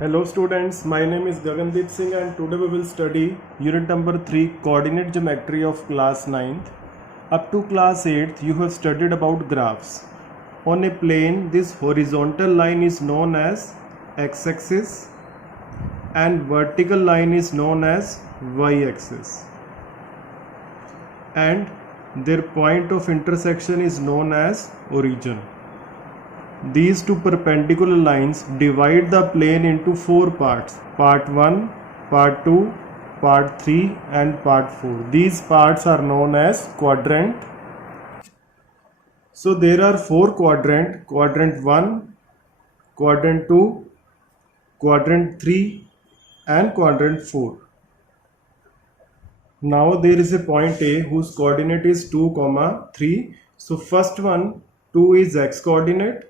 Hello students, my name is Gagandeep Singh and today we will study unit number 3 coordinate geometry of class 9th. Up to class 8th you have studied about graphs. On a plane this horizontal line is known as x-axis and vertical line is known as y-axis and their point of intersection is known as origin. These two perpendicular lines divide the plane into four parts: part 1, part 2, part 3 and part 4. These parts are known as quadrant. So there are four quadrant: quadrant 1, quadrant 2, quadrant 3 and quadrant 4. Now there is a point A whose coordinate is 2, 3. So first one 2 is x coordinate.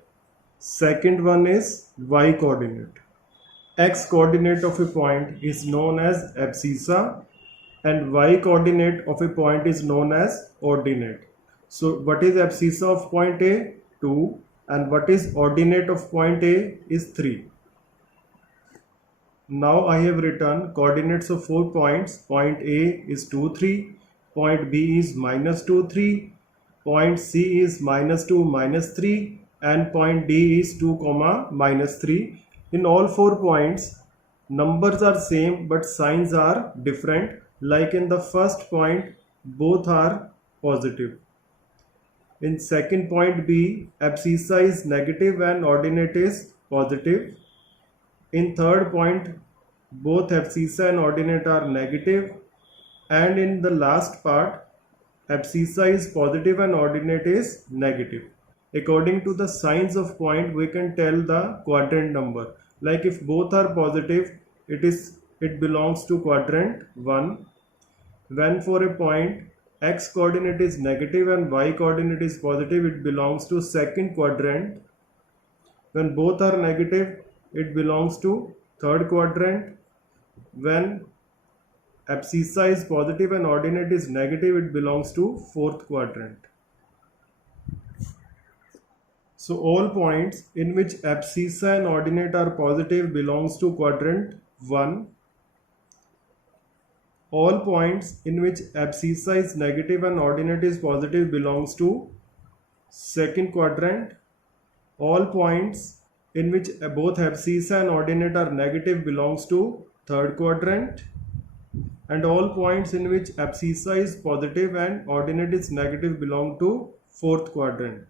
Second one is y coordinate. X coordinate of a point is known as abscissa and y coordinate of a point is known as ordinate. So what is abscissa of point A? 2, and what is ordinate of point A is 3. Now I have written coordinates of 4 points. Point A is 2, 3, point B is minus 2, 3, point C is minus 2, minus 3 and point D is 2, minus 3. In all 4 points, numbers are same but signs are different. Like in the first point, both are positive. In second point B, abscissa is negative and ordinate is positive. In third point, both abscissa and ordinate are negative. And in the last part, abscissa is positive and ordinate is negative. According to the signs of point, we can tell the quadrant number. Like if both are positive, it belongs to quadrant 1. When for a point x coordinate is negative and y coordinate is positive, it belongs to second quadrant. When both are negative, it belongs to third quadrant. When abscissa is positive and ordinate is negative, it belongs to fourth quadrant. So all points in which abscissa and ordinate are positive belongs to quadrant 1. All points in which abscissa is negative and ordinate is positive belongs to second quadrant. All points in which both abscissa and ordinate are negative belongs to third quadrant. And all points in which abscissa is positive and ordinate is negative belong to fourth quadrant.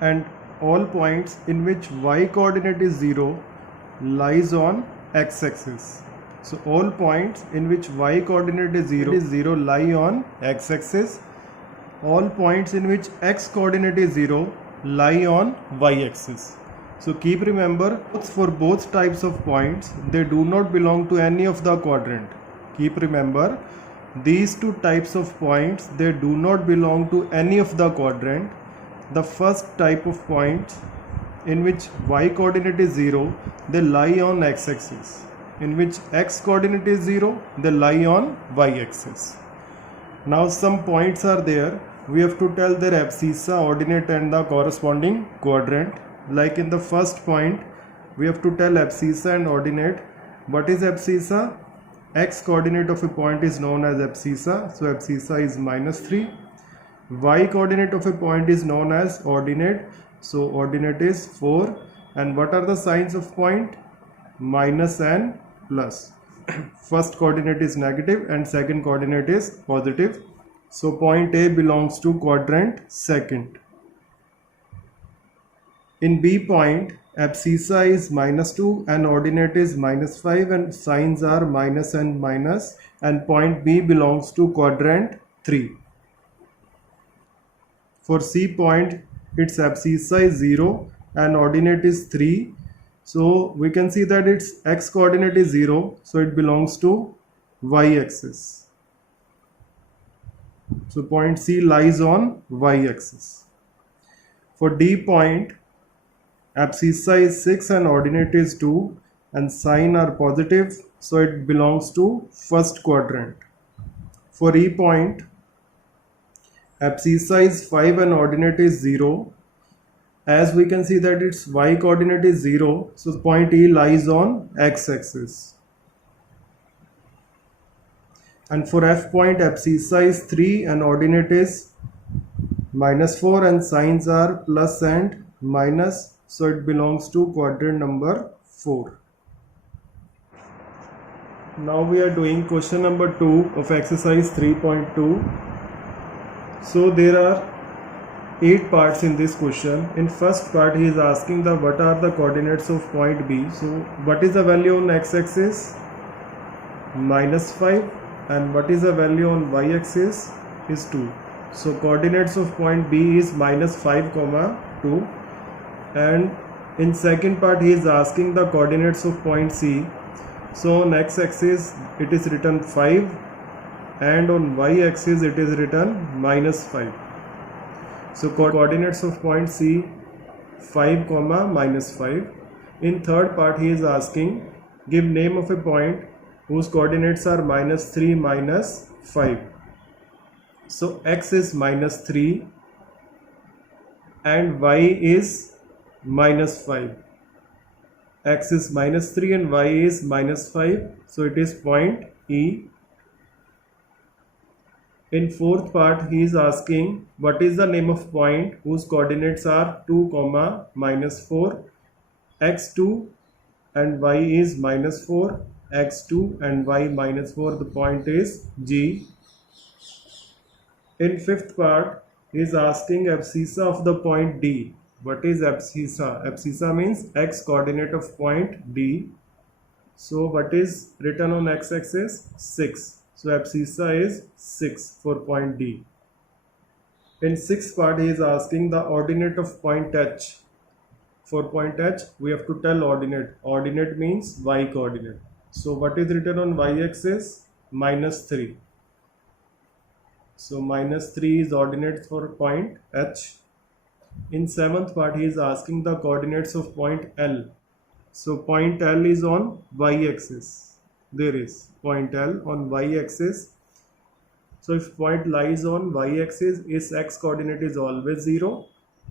And all points in which y coordinate is 0 lies on x-axis. So all points in which y coordinate is 0 lie on x-axis. All points in which x coordinate is 0 lie on y-axis. So keep remember, for both types of points, they do not belong to any of the quadrant. Keep remember, these two types of points, they do not belong to any of the quadrant. The first type of points in which y coordinate is 0, they lie on x-axis. In which x coordinate is 0, they lie on y-axis. Now some points are there. We have to tell their abscissa, ordinate and the corresponding quadrant. Like in the first point, we have to tell abscissa and ordinate. What is abscissa? X coordinate of a point is known as abscissa. So abscissa is minus 3. Y coordinate of a point is known as ordinate. So ordinate is 4. And what are the signs of point? Minus and plus. First coordinate is negative and second coordinate is positive. So point A belongs to quadrant second. In B point, abscissa is minus 2 and ordinate is minus 5 and signs are minus and minus, and point B belongs to quadrant 3. For C point, its abscissa is 0 and ordinate is 3. So we can see that its x coordinate is 0. So it belongs to y-axis. So point C lies on y-axis. For D point, abscissa is 6 and ordinate is 2 and sign are positive. So it belongs to first quadrant. For E point, abscissa is 5 and ordinate is 0. As we can see that its y coordinate is 0, so point E lies on x-axis. And for F point, abscissa is 3 and ordinate is -4 and signs are plus and minus, so it belongs to quadrant number 4. Now we are doing question number 2 of exercise 3.2. So there are 8 parts in this question. In first part he is asking the what are the coordinates of point B. So what is the value on x-axis? -5, and what is the value on y-axis? Is 2. So coordinates of point B is -5, 2. And in second part he is asking the coordinates of point C. So on x-axis it is written 5 and on y-axis it is written -5. So coordinates of point C 5, -5. In third part he is asking give name of a point whose coordinates are -3, -5. So x is -3 and y is -5. X is -3 and y is -5, so it is point E. In fourth part he is asking what is the name of point whose coordinates are 2, -4, x2 and y is -4, x2 and y -4, the point is G. In fifth part he is asking abscissa of the point D. What is abscissa? Abscissa means x coordinate of point D. So what is written on x-axis? 6. So abscissa is 6 for point D. In sixth part he is asking the ordinate of point H. For point H we have to tell ordinate. Ordinate means y coordinate. So what is written on y-axis? -3. So -3 is ordinate for point H. In seventh part he is asking the coordinates of point L. So point L is on y-axis. There is point L on y-axis. So if point lies on y-axis, its x coordinate is always 0.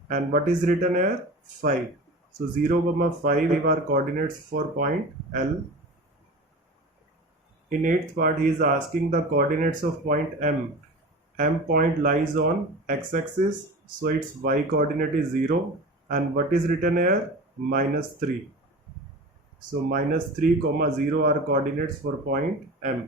And what is written here? 5. So 0, 5 are coordinates for point L. In eighth part he is asking the coordinates of point M. M point lies on x-axis, so its y coordinate is 0. And what is written here? -3. So -3, 0 are coordinates for point M.